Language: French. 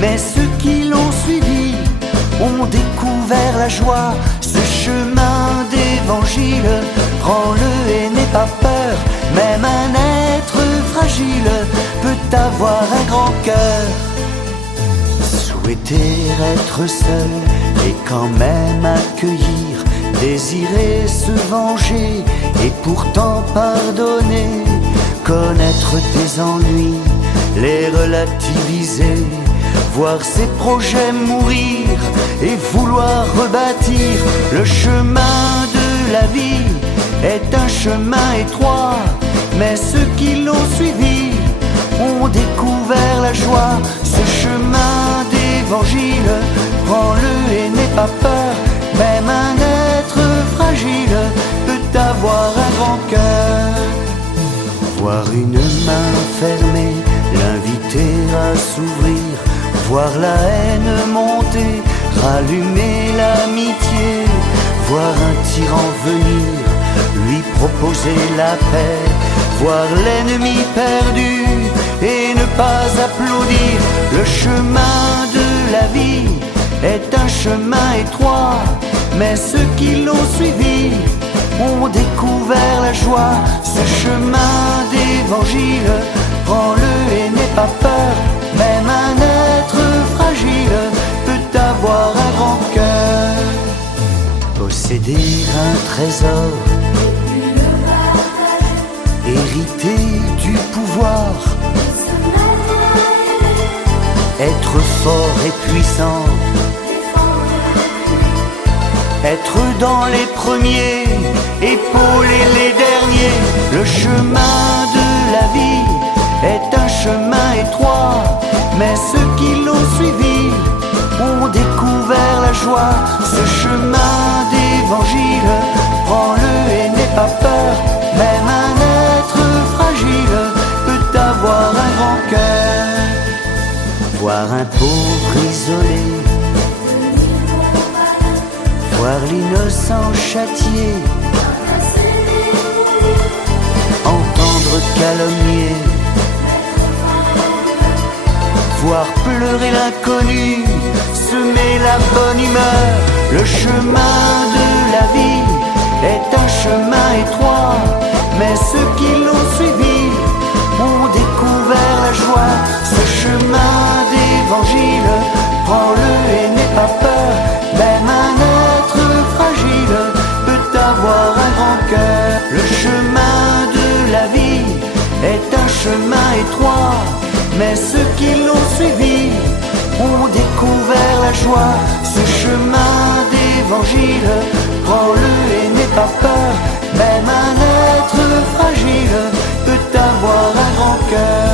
Mais ceux qui l'ont suivi ont découvert la joie. Ce chemin d'évangile, prends-le et n'aie pas peur. Même un être fragile peut avoir un grand cœur. Souhaiter être seul et quand même accueillir, désirer se venger et pourtant pardonner, connaître tes ennuis, les relativiser, voir ses projets mourir et vouloir rebâtir. Le chemin de la vie est un chemin étroit, mais ceux qui l'ont suivi ont découvert la joie. Ce chemin d'évangile, prends-le et n'aie pas peur. Même un être fragile peut avoir un grand cœur. Voir une main fermée, l'inviter à s'ouvrir, voir la haine monter, rallumer l'amitié, voir un tyran venir, lui proposer la paix, voir l'ennemi perdu et ne pas applaudir. Le chemin de la vie est un chemin étroit, mais ceux qui l'ont suivi ont découvert la joie. Ce chemin d'évangile, prends-le et n'aie pas peur. Même un être fragile peut avoir un grand cœur. Posséder un trésor, hériter du pouvoir, être fort et puissant, être dans les premiers, épauler les derniers. Le chemin de la vie est un chemin étroit, mais ceux qui l'ont suivi ont découvert la joie. Ce chemin d'évangile, prends-le et n'aie pas peur. Même un être fragile peut avoir un grand cœur. Voir un pauvre isolé, voir l'innocent châtié, entendre calomnier, voir pleurer l'inconnu, semer la bonne humeur. Le chemin de la vie est un chemin étroit, mais ceux qui l'ont suivi ont découvert la joie. Ce chemin d'évangile, prends-le et n'aie pas peur. Même un être fragile peut avoir un grand cœur. Le chemin de la vie est un chemin étroit, mais ceux qui l'ont suivi ont découvert la joie. Ce chemin d'évangile, prends-le et n'aie pas peur. Même un être fragile peut avoir un grand cœur.